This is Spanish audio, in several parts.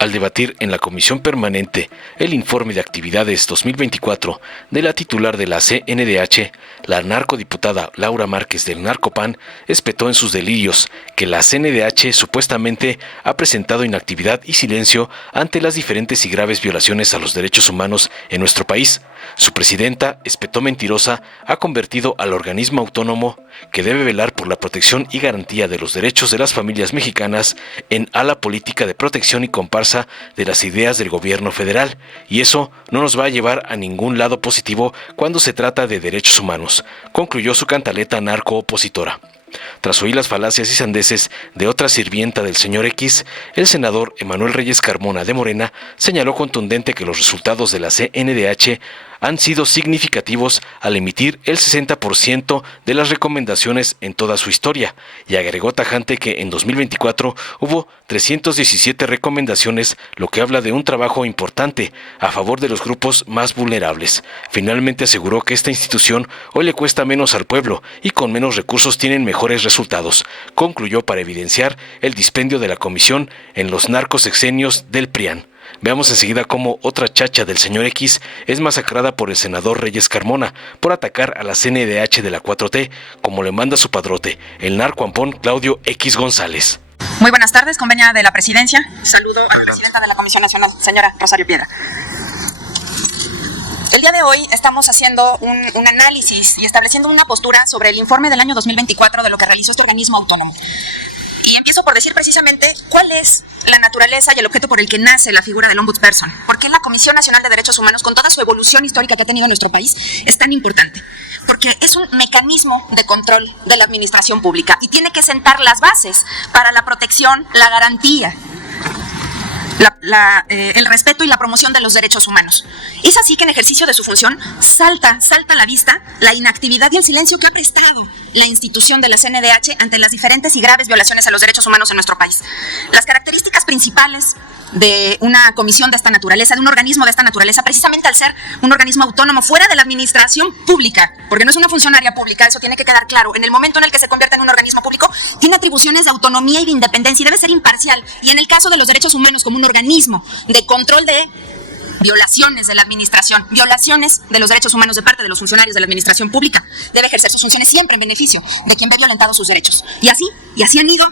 Al debatir en la Comisión Permanente el informe de actividades 2024 de la titular de la CNDH, la narcodiputada Laura Márquez del Narcopan espetó en sus delirios que la CNDH supuestamente ha presentado inactividad y silencio ante las diferentes y graves violaciones a los derechos humanos en nuestro país. Su presidenta, espetó mentirosa, ha convertido al organismo autónomo que debe velar por la protección y garantía de los derechos de las familias mexicanas en ala política de protección y comparsa de las ideas del gobierno federal, y eso no nos va a llevar a ningún lado positivo cuando se trata de derechos humanos, concluyó su cantaleta narco-opositora. Tras oír las falacias y sandeces de otra sirvienta del señor X, el senador Emanuel Reyes Carmona de Morena señaló contundente que los resultados de la CNDH han sido significativos al emitir el 60% de las recomendaciones en toda su historia, y agregó tajante que en 2024 hubo 317 recomendaciones, lo que habla de un trabajo importante a favor de los grupos más vulnerables. Finalmente aseguró que esta institución hoy le cuesta menos al pueblo y con menos recursos tienen mejores resultados. Concluyó para evidenciar el dispendio de la comisión en los narcosexenios del PRIAN. Veamos enseguida cómo otra chacha del señor X es masacrada por el senador Reyes Carmona por atacar a la CNDH de la 4T, como le manda su padrote, el narcoampón Claudio X González. Muy buenas tardes, convenia de la Presidencia. Saludo a la presidenta de la Comisión Nacional, señora Rosario Piedra. El día de hoy estamos haciendo un análisis y estableciendo una postura sobre el informe del año 2024 de lo que realizó este organismo autónomo. Y empiezo por decir precisamente cuál es la naturaleza y el objeto por el que nace la figura del Ombudsperson. ¿Por qué la Comisión Nacional de Derechos Humanos, con toda su evolución histórica que ha tenido nuestro país, es tan importante? Porque es un mecanismo de control de la administración pública y tiene que sentar las bases para la protección, la garantía, el respeto y la promoción de los derechos humanos. Es así que en ejercicio de su función salta a la vista la inactividad y el silencio que ha prestado la institución de la CNDH ante las diferentes y graves violaciones a los derechos humanos en nuestro país. Las características principales de una comisión de esta naturaleza, de un organismo de esta naturaleza, precisamente al ser un organismo autónomo fuera de la administración pública, porque no es una funcionaria pública, eso tiene que quedar claro. En el momento en el que se convierte en un organismo público, tiene atribuciones de autonomía y de independencia y debe ser imparcial. Y en el caso de los derechos humanos, como un organismo de control de violaciones de la administración, violaciones de los derechos humanos de parte de los funcionarios de la administración pública, debe ejercer sus funciones siempre en beneficio de quien ve violentados sus derechos. Y así han ido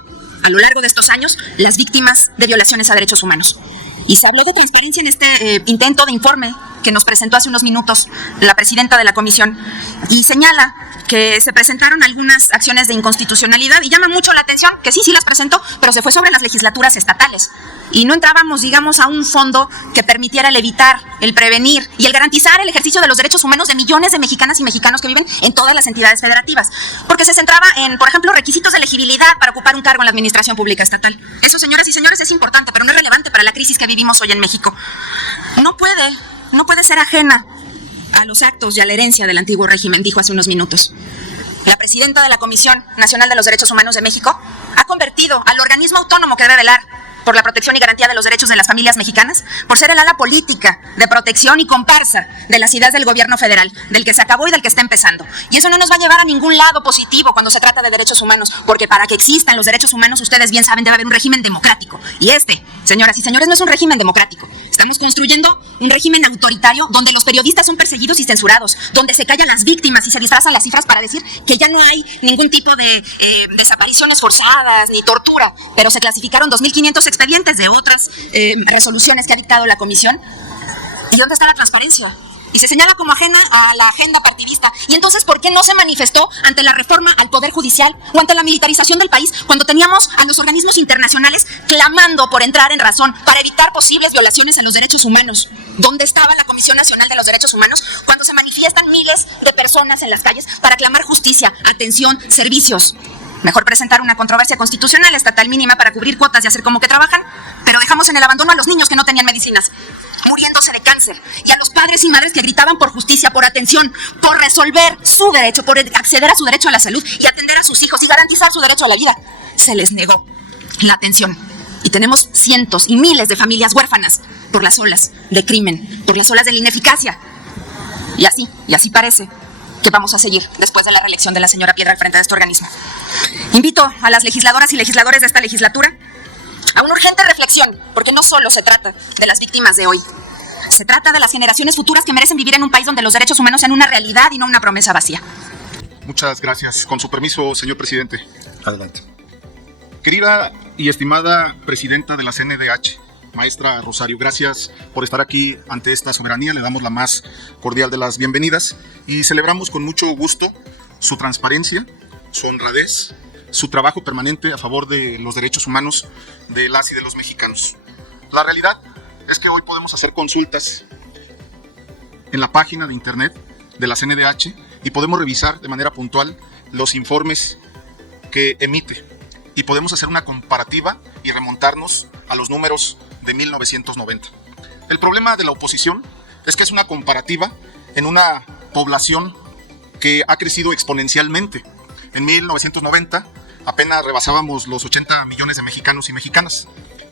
a lo largo de estos años las víctimas de violaciones a derechos humanos. Y se habló de transparencia en este intento de informe que nos presentó hace unos minutos la presidenta de la comisión, y señala que se presentaron algunas acciones de inconstitucionalidad y llama mucho la atención que sí las presentó, pero se fue sobre las legislaturas estatales y no entrábamos, digamos, a un fondo que permitiera el evitar, el prevenir y el garantizar el ejercicio de los derechos humanos de millones de mexicanas y mexicanos que viven en todas las entidades federativas, porque se centraba en, por ejemplo, requisitos de elegibilidad para ocupar un cargo en la administración pública estatal. Eso, señoras y señores, es importante, pero no es relevante para la crisis que vivimos hoy en México. No puede ser ajena a los actos y a la herencia del antiguo régimen, dijo hace unos minutos. La presidenta de la Comisión Nacional de los Derechos Humanos de México ha convertido al organismo autónomo que debe velar por la protección y garantía de los derechos de las familias mexicanas, por ser el ala política de protección y comparsa de las ideas del gobierno federal, del que se acabó y del que está empezando. Y eso no nos va a llevar a ningún lado positivo cuando se trata de derechos humanos, porque para que existan los derechos humanos, ustedes bien saben, debe haber un régimen democrático. Y señoras y señores, no es un régimen democrático. Estamos construyendo un régimen autoritario donde los periodistas son perseguidos y censurados, donde se callan las víctimas y se disfrazan las cifras para decir que ya no hay ningún tipo de desapariciones forzadas ni tortura, pero se clasificaron 2.500 expedientes de otras resoluciones que ha dictado la comisión. ¿Y dónde está la transparencia? Y se señala como ajena a la agenda partidista. Y entonces, ¿por qué no se manifestó ante la reforma al Poder Judicial o ante la militarización del país cuando teníamos a los organismos internacionales clamando por entrar en razón para evitar posibles violaciones a los derechos humanos? ¿Dónde estaba la Comisión Nacional de los Derechos Humanos cuando se manifiestan miles de personas en las calles para clamar justicia, atención, servicios? Mejor presentar una controversia constitucional estatal mínima para cubrir cuotas y hacer como que trabajan, pero dejamos en el abandono a los niños que no tenían medicinas, muriéndose de cáncer, y a los padres y madres que gritaban por justicia, por atención, por resolver su derecho, por acceder a su derecho a la salud y atender a sus hijos y garantizar su derecho a la vida. Se les negó la atención. Y tenemos cientos y miles de familias huérfanas por las olas de crimen, por las olas de la ineficacia. Y así parece que vamos a seguir después de la reelección de la señora Piedra al frente de este organismo. Invito a las legisladoras y legisladores de esta legislatura a una urgente reflexión, porque no solo se trata de las víctimas de hoy. Se trata de las generaciones futuras que merecen vivir en un país donde los derechos humanos sean una realidad y no una promesa vacía. Muchas gracias. Con su permiso, señor presidente. Adelante. Querida y estimada presidenta de la CNDH, maestra Rosario, gracias por estar aquí ante esta soberanía. Le damos la más cordial de las bienvenidas y celebramos con mucho gusto su transparencia, su honradez, su trabajo permanente a favor de los derechos humanos de las y de los mexicanos. La realidad es que hoy podemos hacer consultas en la página de internet de la CNDH y podemos revisar de manera puntual los informes que emite y podemos hacer una comparativa y remontarnos a los números de 1990. El problema de la oposición es que es una comparativa en una población que ha crecido exponencialmente. En 1990 apenas rebasábamos los 80 millones de mexicanos y mexicanas.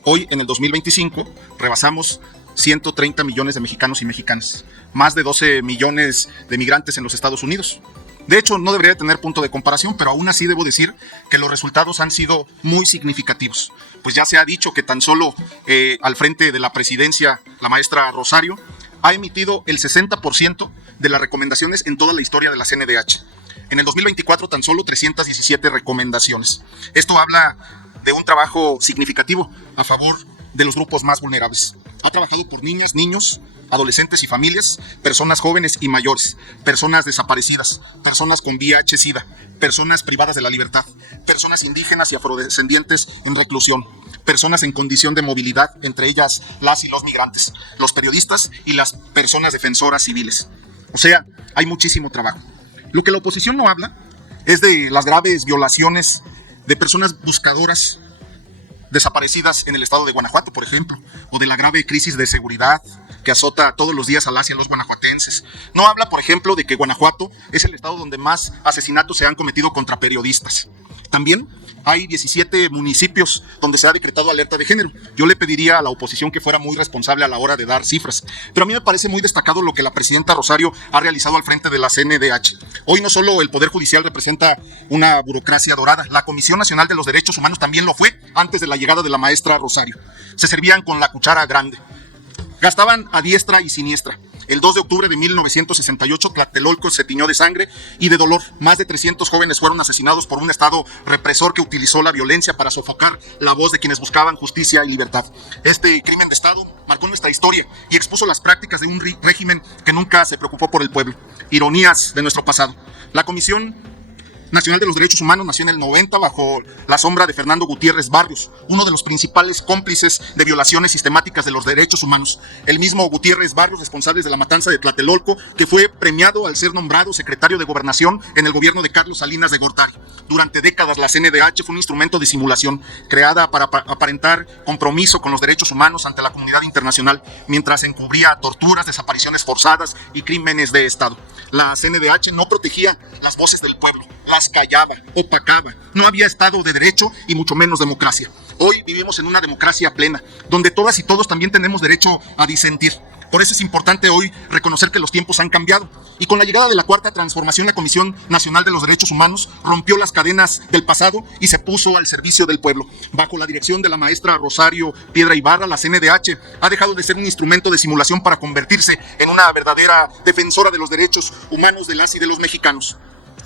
Hoy, en el 2025, rebasamos 130 millones de mexicanos y mexicanas, más de 12 millones de migrantes en los Estados Unidos. De hecho, no debería tener punto de comparación, pero aún así debo decir que los resultados han sido muy significativos. Pues ya se ha dicho que tan solo al frente de la presidencia, la maestra Rosario ha emitido el 60% de las recomendaciones en toda la historia de la CNDH. En el 2024, tan solo 317 recomendaciones. Esto habla de un trabajo significativo a favor de los grupos más vulnerables. Ha trabajado por niñas, niños, adolescentes y familias, personas jóvenes y mayores, personas desaparecidas, personas con VIH-Sida, personas privadas de la libertad, personas indígenas y afrodescendientes en reclusión, personas en condición de movilidad, entre ellas las y los migrantes, los periodistas y las personas defensoras civiles. O sea, hay muchísimo trabajo. Lo que la oposición no habla es de las graves violaciones de personas buscadoras desaparecidas en el estado de Guanajuato, por ejemplo, o de la grave crisis de seguridad que azota todos los días a las y a los guanajuatenses. No habla, por ejemplo, de que Guanajuato es el estado donde más asesinatos se han cometido contra periodistas. También hay 17 municipios donde se ha decretado alerta de género. Yo le pediría a la oposición que fuera muy responsable a la hora de dar cifras. Pero a mí me parece muy destacado lo que la presidenta Rosario ha realizado al frente de la CNDH. Hoy no solo el Poder Judicial representa una burocracia dorada, la Comisión Nacional de los Derechos Humanos también lo fue antes de la llegada de la maestra Rosario. Se servían con la cuchara grande. Gastaban a diestra y siniestra. El 2 de octubre de 1968, Tlatelolco se tiñó de sangre y de dolor. Más de 300 jóvenes fueron asesinados por un Estado represor que utilizó la violencia para sofocar la voz de quienes buscaban justicia y libertad. Este crimen de Estado marcó nuestra historia y expuso las prácticas de un régimen que nunca se preocupó por el pueblo. Ironías de nuestro pasado. La Comisión Nacional de los Derechos Humanos nació en el 90 bajo la sombra de Fernando Gutiérrez Barrios, uno de los principales cómplices de violaciones sistemáticas de los derechos humanos. El mismo Gutiérrez Barrios, responsable de la matanza de Tlatelolco, que fue premiado al ser nombrado secretario de Gobernación en el gobierno de Carlos Salinas de Gortari. Durante décadas la CNDH fue un instrumento de simulación creada para aparentar compromiso con los derechos humanos ante la comunidad internacional, mientras encubría torturas, desapariciones forzadas y crímenes de Estado. La CNDH no protegía las voces del pueblo, las callaba, opacaba. No había Estado de Derecho y mucho menos democracia. Hoy vivimos en una democracia plena, donde todas y todos también tenemos derecho a disentir. Por eso es importante hoy reconocer que los tiempos han cambiado. Y con la llegada de la Cuarta Transformación, la Comisión Nacional de los Derechos Humanos rompió las cadenas del pasado y se puso al servicio del pueblo. Bajo la dirección de la maestra Rosario Piedra Ibarra, la CNDH ha dejado de ser un instrumento de simulación para convertirse en una verdadera defensora de los derechos humanos de las y de los mexicanos.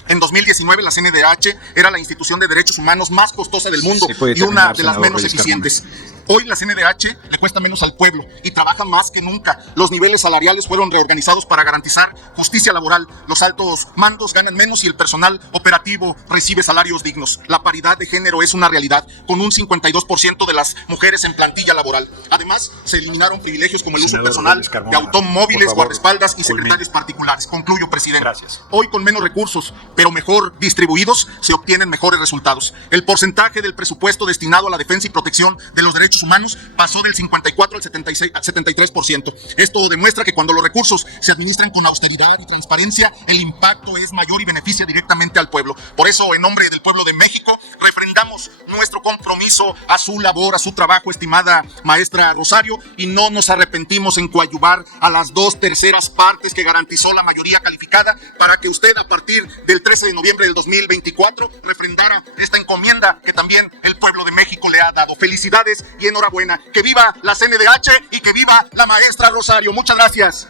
En 2019 la CNDH era la institución de derechos humanos más costosa del mundo y una de las menos eficientes. Hoy la CNDH le cuesta menos al pueblo y trabaja más que nunca. Los niveles salariales fueron reorganizados para garantizar justicia laboral. Los altos mandos ganan menos y el personal operativo recibe salarios dignos. La paridad de género es una realidad, con un 52% de las mujeres en plantilla laboral. Además, se eliminaron privilegios como el uso personal de automóviles, guardaespaldas y secretarios particulares. Concluyo, presidente. Gracias. Hoy, con menos recursos, pero mejor distribuidos, se obtienen mejores resultados. El porcentaje del presupuesto destinado a la defensa y protección de los derechos humanos pasó del 54 al 73%. Esto demuestra que cuando los recursos se administran con austeridad y transparencia, el impacto es mayor y beneficia directamente al pueblo. Por eso, en nombre del pueblo de México, refrendamos nuestro compromiso a su labor, a su trabajo, estimada maestra Rosario, y no nos arrepentimos en coadyuvar a las 2/3 partes que garantizó la mayoría calificada para que usted, a partir del 13 de noviembre del 2024, refrendara esta encomienda que también el pueblo de México le ha dado. Felicidades y enhorabuena. Que viva la CNDH y que viva la maestra Rosario. Muchas gracias.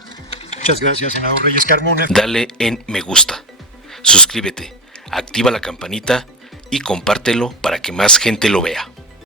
Muchas gracias, senador Reyes Carmona. Dale en me gusta, suscríbete, activa la campanita y compártelo para que más gente lo vea.